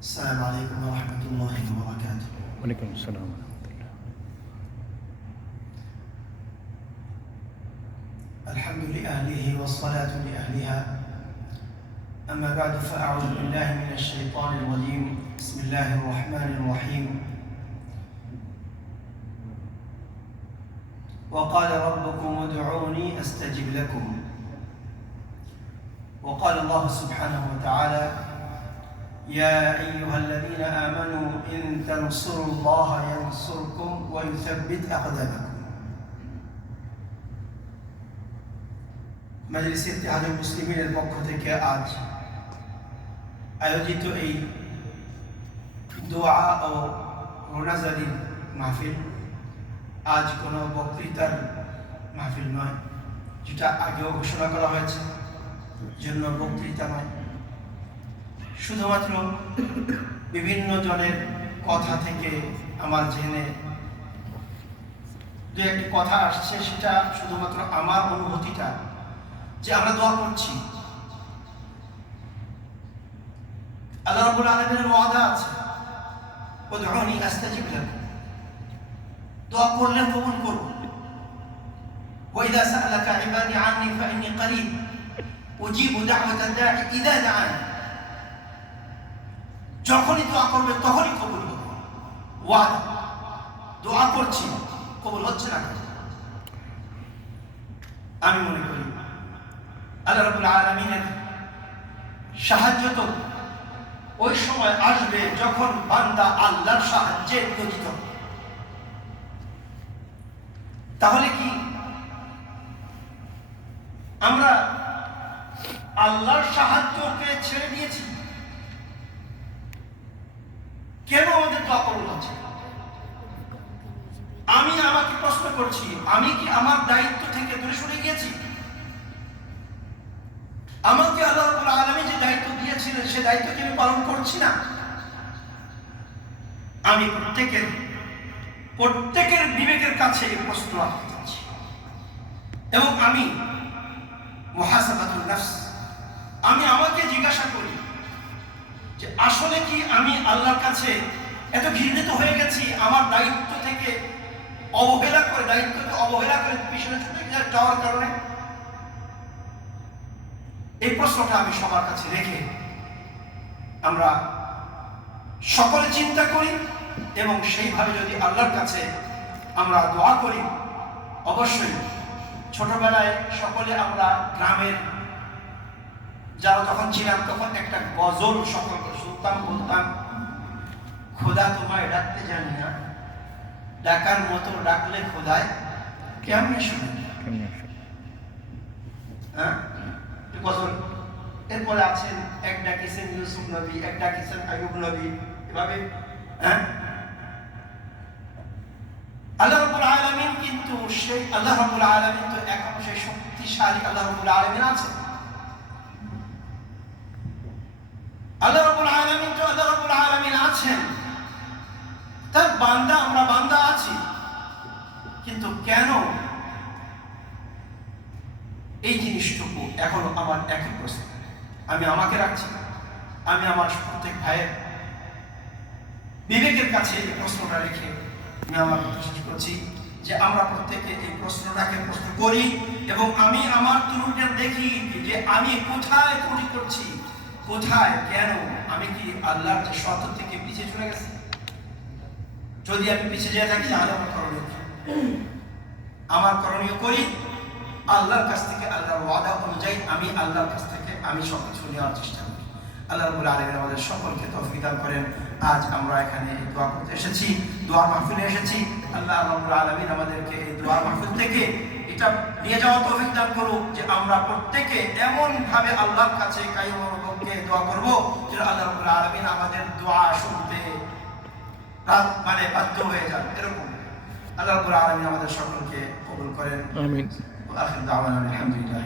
السلام عليكم ورحمة الله وبركاته. وعليكم السلام ورحمة الله الحمد لأهله والصلاة لأهلها. أما بعد فأعوذ بالله من الشيطان الرجيم. بسم الله الرحمن الرحيم. وقال ربكم ادعوني أستجب لكم. وقال الله سبحانه وتعالى يا أيها الذين آمنوا إن تنصروا الله ينصركم ويثبت أقدامكم মজলিস ইতিহাদুল মুসলিমিনের পক্ষ থেকে আজ আয়োজিত এই দোয়া ও রোনাজারির মাহফিল আজ কোনো বক্তৃতার মাহফিল নয় যেটা আগেও ঘোষণা করা হয়েছে জন্য বক্তৃতা নয় শুধুমাত্র বিভিন্ন জনের কথা থেকে আমার জেনে দু একটি কথা আসছে সেটা শুধুমাত্র আমার অনুভূতিটা যে আমরা দোয়া করছি আল্লাহ রাব্বুল আলামিনের ওয়াদা আছে উদউনি আস্তাজিব লাকুম দোয়া করলে কবুল করব وإذا سألك عبادي عني فإني قريب أجيب دعوة الداعي إذا دعاني করবে তখনই কবুল হবে। ওয়াদা, দোয়া করছি, কবুল হচ্ছে না। আমি মনে করি, আল্লাহ রাব্বুল আলামিনের সাহায্য তো ওই সময় আসবে যখন বান্দা আল্লাহর সাহায্যে নিয়োজিত তাহলে কি আমরা আল্লাহর সাহায্যকে ছেড়ে দিয়েছি কেন আমাদের দোয়া কবুল হচ্ছে না? আমি আমাকে প্রশ্ন করছি, আমি কি আমার দায়িত্ব থেকে দূরে সরে গিয়েছি? আমাকে আল্লাহ আলামিন যে দায়িত্ব দিয়েছিলেন, সে দায়িত্ব কি আমি পালন করছি না? আমি প্রত্যেকের প্রত্যেকের বিবেকের কাছে এই প্রশ্ন এবং আমি, মুহাসাবাতুল আমি আমাকে জিজ্ঞাসা করি যে আসলে কি আমি আল্লাহর কাছে এত ঘৃণিত হয়ে গেছি, আমার দায়িত্ব থেকে অবহেলা করে দায়িত্বকে অবহেলা করে পিছনে ছুটে যাওয়ার কারণে? এই প্রশ্নটা আমি সবার কাছে রেখে আমরা সকলে চিন্তা করি এবং সেইভাবে যদি আল্লাহর কাছে আমরা দোয়া করি, অবশ্যই ছোটবেলায় সকলে আমরা গ্রামের যারা যখন ছিলাম, তখন একটা গজল সকল শুনতাম বলতাম, খোদা তোমায় ডাকতে জানি না ডাকার মতো ডাকলে খোদায় কেমনে শুনে হ্যাঁ? গজল এরপরে আছেন এক ডাকিছেন ইউসুফ নবী এক ডাকিছেন আয়ুব নবী। এভাবে হ্যাঁ? আল্লাহ রাব্বুল আলামিন কিন্তু সেই আল্লাহ রাব্বুল আলামিন তো এখন সেই শক্তিশালী আল্লাহ রাব্বুল আলামিন আছেন আল্লাহ রাব্বুল আলামিন তো আল্লাহ রাব্বুল আলামিন আছেন। তার বান্দা আমরা আছি কিন্তু কেন এই জিনিসটুকু এখনও আমার একই প্রশ্ন আমি আমাকে রাখছি, আমি আমার প্রত্যেক ভাইয়ের বিবেকের কাছে এই প্রশ্নটা রেখে আমি আমার করছি যে আমরা প্রত্যেকে এই প্রশ্নটাকে প্রশ্ন করি এবং আমি আমার তরুণদের দেখি যে আমি কোথায় ত্রুটি করছি, কোথায়, কেন, আমি কি আল্লাহর যে সত্য থেকে পিছিয়ে চলে গেছি যদি আমি পিছিয়ে যেয়ে থাকি, তাহলে আমার করণীয়? আমার করণীয় করি, আল্লাহর কাছ থেকে, আল্লাহর ওয়াদা অনুযায়ী আমি আল্লাহর কাছ থেকে আমি সব কিছু নেওয়ার চেষ্টা করি। আল্লাহ রবুল আলমিন আমাদের সকলকে তৌফিক দান করেন। আজ আমরা এখানে দোয়া করতে এসেছি দোয়া মাহফিলে এসেছি। আল্লাহ রবুল আলমিন আমাদেরকে এই দোয়া মাহফিল থেকে এটা নিয়ে যাওয়া তৌফিক দান করুক যে আমরা প্রত্যেকে এমন ভাবে আল্লাহর কাছে কাইমকে দোয়া করব যে আল্লাহ রবুল আলমিন আমাদের দোয়া শুনতে মানে বাধ্য হয়ে যান। এরকম আল্লাহ আমাদের সকলকে কবুল করেন। আমিন। আলহামদুলিল্লাহ